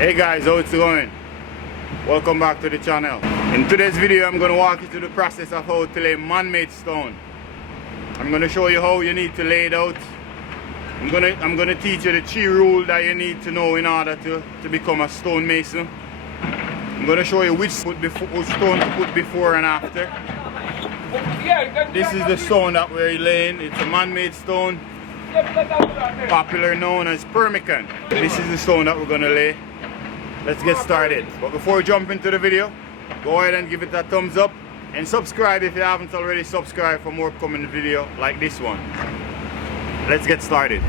Hey guys, how it's going? Welcome back to the channel. In today's video I'm going to walk you through the process of how to lay man-made stone. I'm going to show you how you need to lay it out. I'm going to teach you the 3 rules that you need to know in order to become a stone mason. I'm going to show you which stone to put before and after. This is the stone that we're laying. It's a man-made stone, popular known as pemmican. This is the stone that we're going to lay. Let's get started. But before we jump into the video, go ahead and give it a thumbs up and subscribe if you haven't already subscribed for more upcoming video like this one. Let's get started.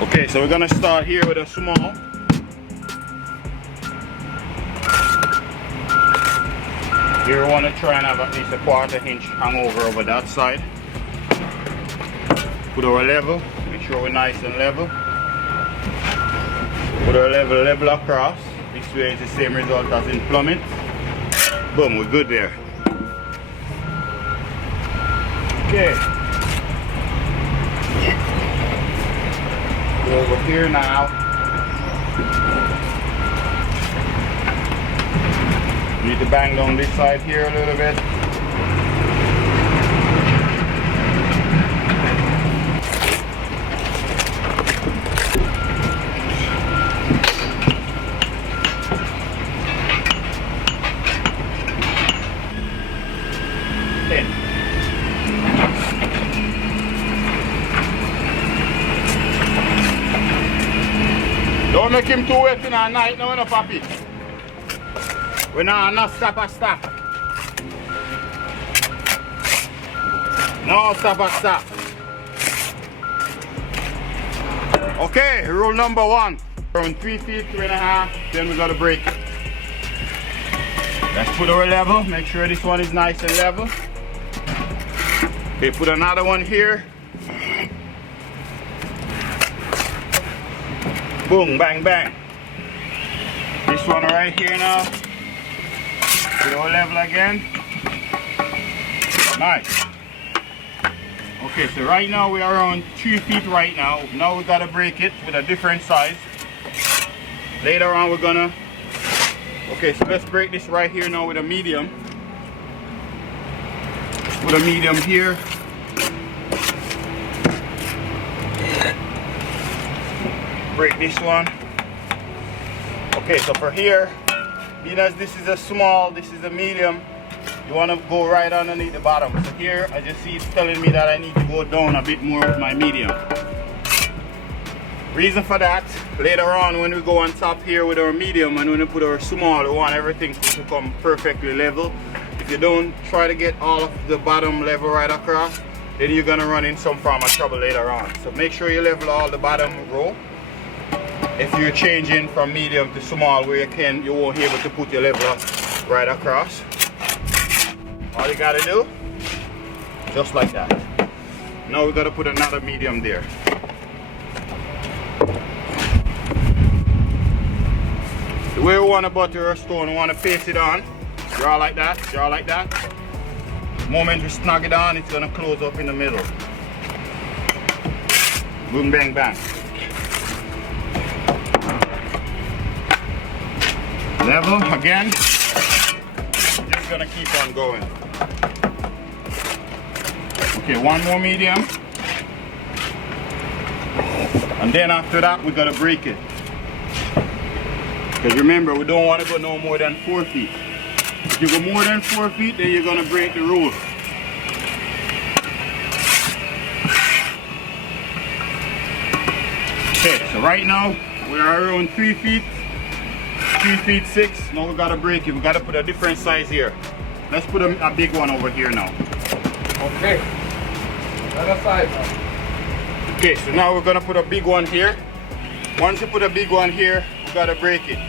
Okay, so we're gonna start here with a small. Here we want to try and have at least a 1/4 inch hangover over that side. Put our level, make sure we're nice and level. Put our level across. This way it's the same result as in plummet. Boom, we're good there. Okay. Go over here now. Need to bang down this side here a little bit. Don't make him too wet in the night now, no, papi. We're not stop. No stop. Okay, rule number 1. Around 3 feet, 3.5, then we gotta break it. Let's put our level, make sure this one is nice and level. Okay, put another one here. Boom, bang, bang. This one right here now. Put our level again. Nice. Okay, so right now we are around 3 feet right now. Now we gotta break it with a different size. Later on we're gonna... Okay, so let's break this right here now with a medium. Put a medium here. Break this one. Okay, so for here, being as this is a small, this is a medium, you want to go right underneath the bottom. So here, I just see it's telling me that I need to go down a bit more with my medium. Reason for that, later on when we go on top here with our medium and when we put our small, we want everything to come perfectly level. If you don't try to get all of the bottom level right across, then you're going to run in some form of trouble later on. So make sure you level all the bottom row. If you're changing from medium to small where you won't be able to put your level right across. All you gotta do, just like that. Now we gotta put another medium there. The way we want to butter our stone, we want to paste it on. Draw like that, draw like that. The moment we snug it on, it's gonna close up in the middle. Boom, bang, bang. Level again, just gonna keep on going. Okay, one more medium, and then after that we gotta break it. Because remember, we don't want to go no more than 4 feet. If you go more than 4 feet, then you're gonna break the rule. Okay, so right now we are around 3 feet. 3 feet 6. Now we gotta break it. We gotta put a different size here. Let's put a big one over here now. Okay. Other side now. Okay, so now we're gonna put a big one here. Once you put a big one here, we gotta break it.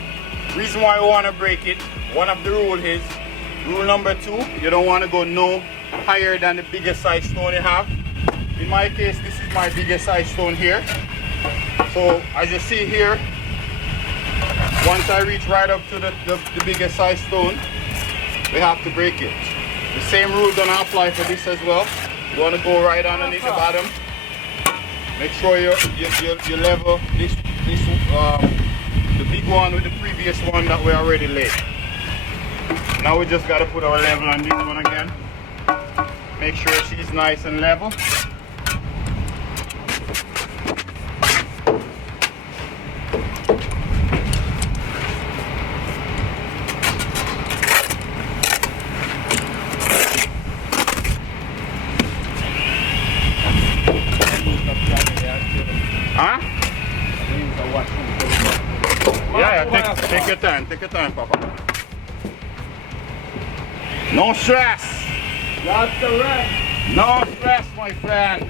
Reason why we wanna break it, one of the rules is, rule number 2, you don't wanna go no higher than the biggest size stone you have. In my case, this is my biggest size stone here. So as you see here, Once I reach right up to the biggest size stone, we have to break it. The same rule gonna apply for this as well. You wanna go right underneath the bottom. Make sure you level this the big one with the previous one that we already laid. Now we just gotta put our level on this one again. Make sure she's nice and level. Huh? Yeah, take your time, Papa. No stress. That's the rest. No stress, my friend.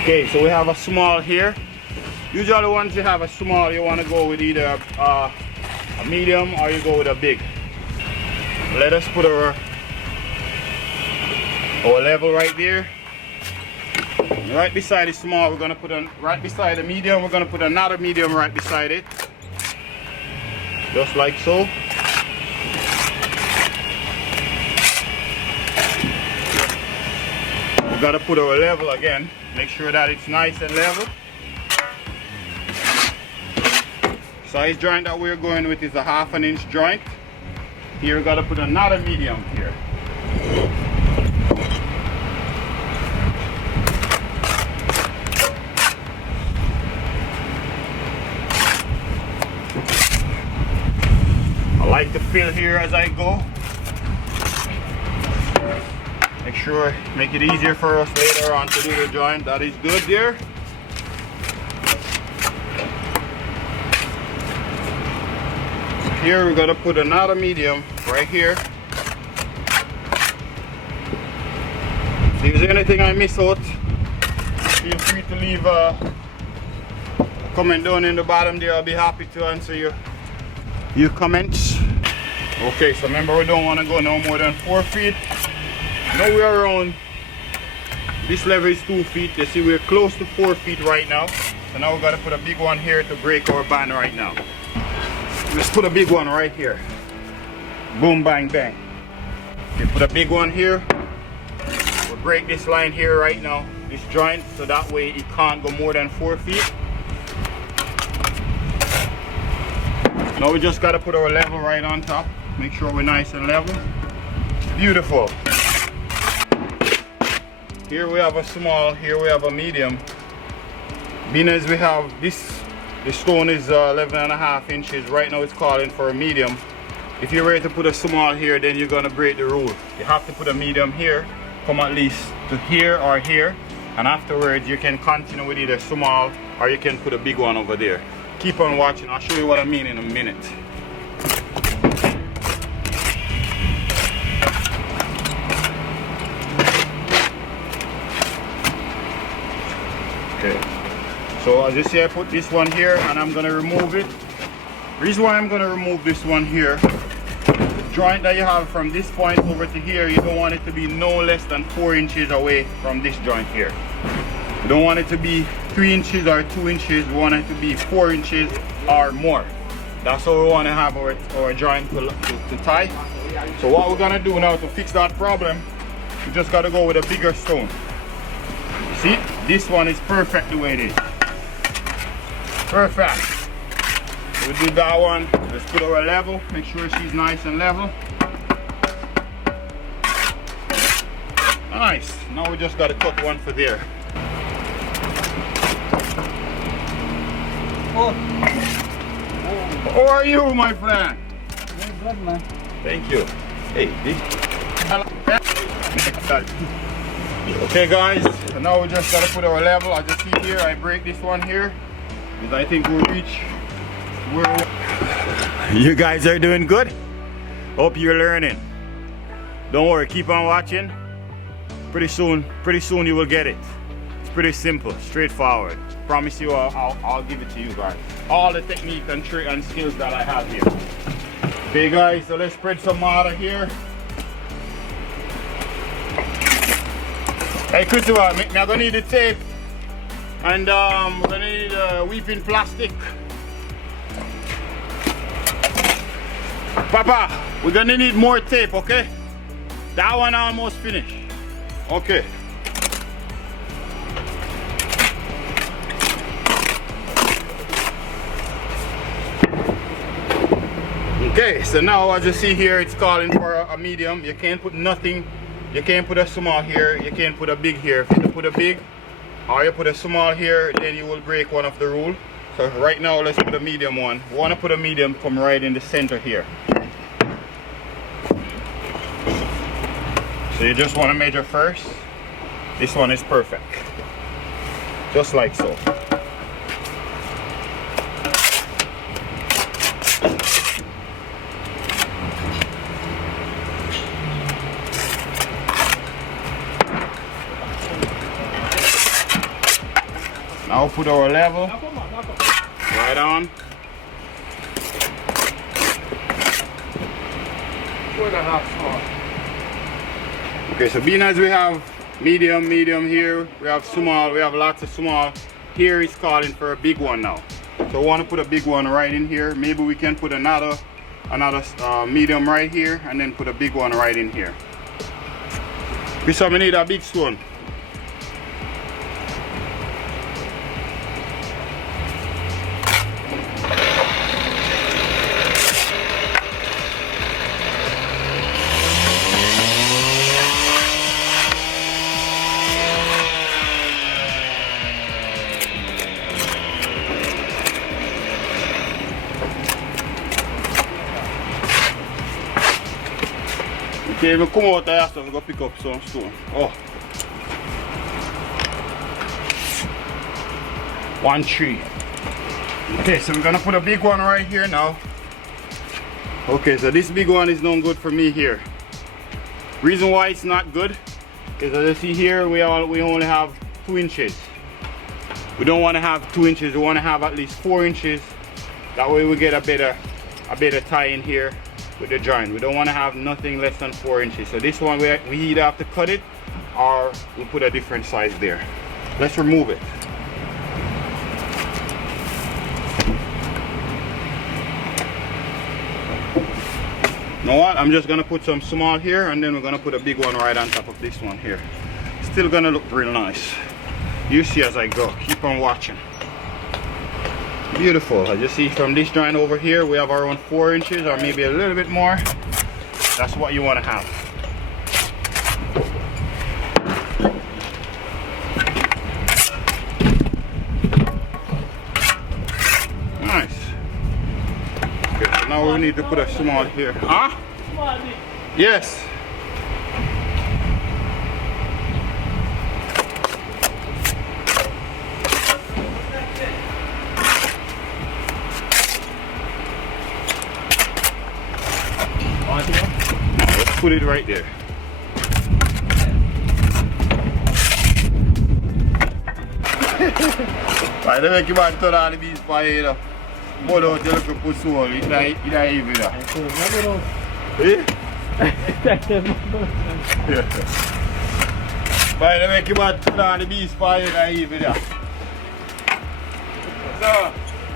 Okay, so we have a small here. Usually once you have a small, you want to go with either a medium or you go with a big. Let us put our level right there. Right beside the small, we're gonna put right beside the medium, we're gonna put another medium right beside it. Just like so. We gotta put our level again. Make sure that it's nice and level. Size joint that we're going with is a 1/2 inch joint. Here we gotta put another medium here. I like to fill here as I go. Make sure, make it easier for us later on to do the joint. That is good there. Here we're gonna put another medium right here. If there's anything I miss out, feel free to leave a comment down in the bottom there. I'll be happy to answer your comments. Okay, so remember we don't want to go no more than 4 feet. Now we're around, this level is 2 feet. You see we're close to 4 feet right now. So now we got to put a big one here to break our band right now. Let's put a big one right here. Boom, bang, bang. Okay, put a big one here. We'll break this line here right now, this joint, so that way it can't go more than 4 feet. Now we just got to put our level right on top. Make sure we're nice and level. Beautiful. Here we have a small, here we have a medium. Being as we have this, the stone is 11.5 inches. Right now it's calling for a medium. If you're ready to put a small here, then you're gonna break the rule. You have to put a medium here, come at least to here or here, and afterwards you can continue with either small or you can put a big one over there. Keep on watching, I'll show you what I mean in a minute. Okay, so as you see, I put this one here and I'm gonna remove it. The reason why I'm gonna remove this one here, the joint that you have from this point over to here, you don't want it to be no less than 4 inches away from this joint here. You don't want it to be 3 inches or 2 inches, you want it to be 4 inches or more. That's how we want to have our joint to tie. So what we're gonna do now to fix that problem, we just gotta go with a bigger stone. See, this one is perfect the way it is. Perfect. So we did that one. Let's put our level, make sure she's nice and level. Nice. Now we just gotta cut one for there. How are you, my friend? Very good, man. Thank you. Hey, okay, guys. So now we just gotta put our level. As you see here, I break this one here because I think we'll reach where. You guys are doing good. Hope you're learning. Don't worry, keep on watching. Pretty soon you will get it. It's pretty simple, straightforward. Promise you, I'll give it to you guys. All the technique and trick and skills that I have here. Okay, guys, so let's spread some water here. Hey, Christopher, I'm gonna need the tape, and we're gonna need weeping plastic. Papa, we're gonna need more tape, okay? That one almost finished. Okay. Okay, so now as you see here, it's calling for a medium. You can't put nothing. You can't put a small here. You can't put a big here. If you put a big or you put a small here, then you will break one of the rules. So right now, let's put a medium one. We want to put a medium come right in the center here. So you just want to measure first. This one is perfect. Just like so. Now put our level right on. 4.5 small. Okay, so being as we have medium here, we have small, we have lots of small. Here it's calling for a big one now. So we want to put a big one right in here. Maybe we can put another medium right here and then put a big one right in here. We so we need a big stone. Okay, we come out there, so we go pick up some stone. Oh. 1 tree. Okay, so we're gonna put a big one right here now. Okay, so this big one is not good for me here. Reason why it's not good is, as you see here, we only have 2 inches. We don't want to have 2 inches. We want to have at least 4 inches. That way we get a better tie in here with the joint. We don't want to have nothing less than 4 inches. So this one we either have to cut it or we'll put a different size there. Let's remove it. You know what? I'm just gonna put some small here and then we're gonna put a big one right on top of this one here. Still gonna look real nice. You see as I go. Keep on watching. Beautiful. As you see from this joint over here, we have around 4 inches or maybe a little bit more. That's what you want to have. Nice. Okay, so now we need to put a small here. Huh? Yes. Let's put it right there. Why don't make you want to turn on the beast fire, you know? But out you look at put soul, it's not even there. Eh? Why don't make you want to turn on the beast fire, it's not even there.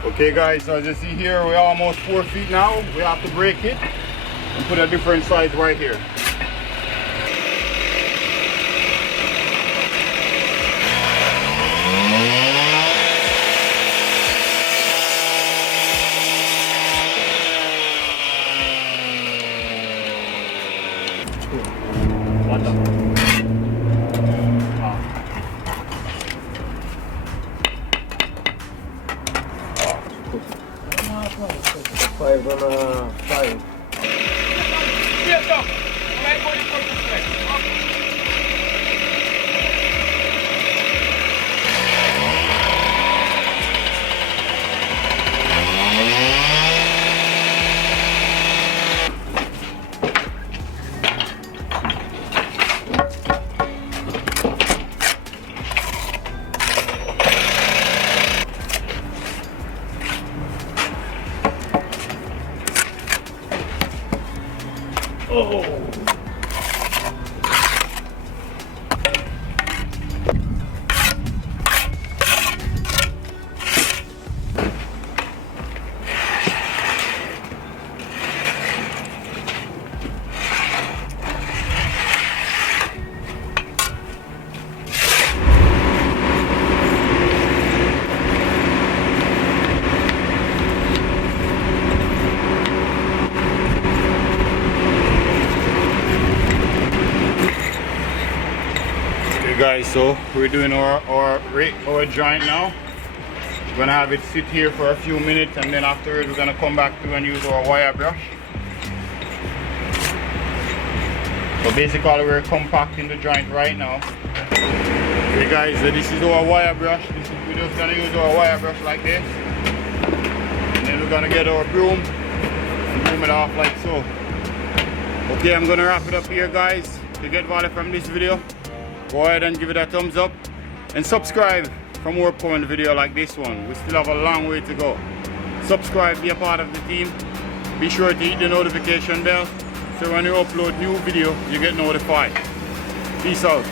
Okay guys, so as you see here, we're almost 4 feet now. We have to break it and put a different size right here. Five on a 5. Oh. guys, so we're doing our joint now. We're gonna have it sit here for a few minutes, and then afterwards we're gonna come back to and use our wire brush. So basically we're compacting the joint right now. Okay guys, so this is our wire brush. We're just gonna use our wire brush like this, and then we're gonna get our broom and broom it off like so. Okay, I'm gonna wrap it up here guys. If you get value from this video, go ahead and give it a thumbs up and subscribe for more upcoming video like this one. We still have a long way to go. Subscribe, be a part of the team. Be sure to hit the notification bell so when you upload new video you get notified. Peace out.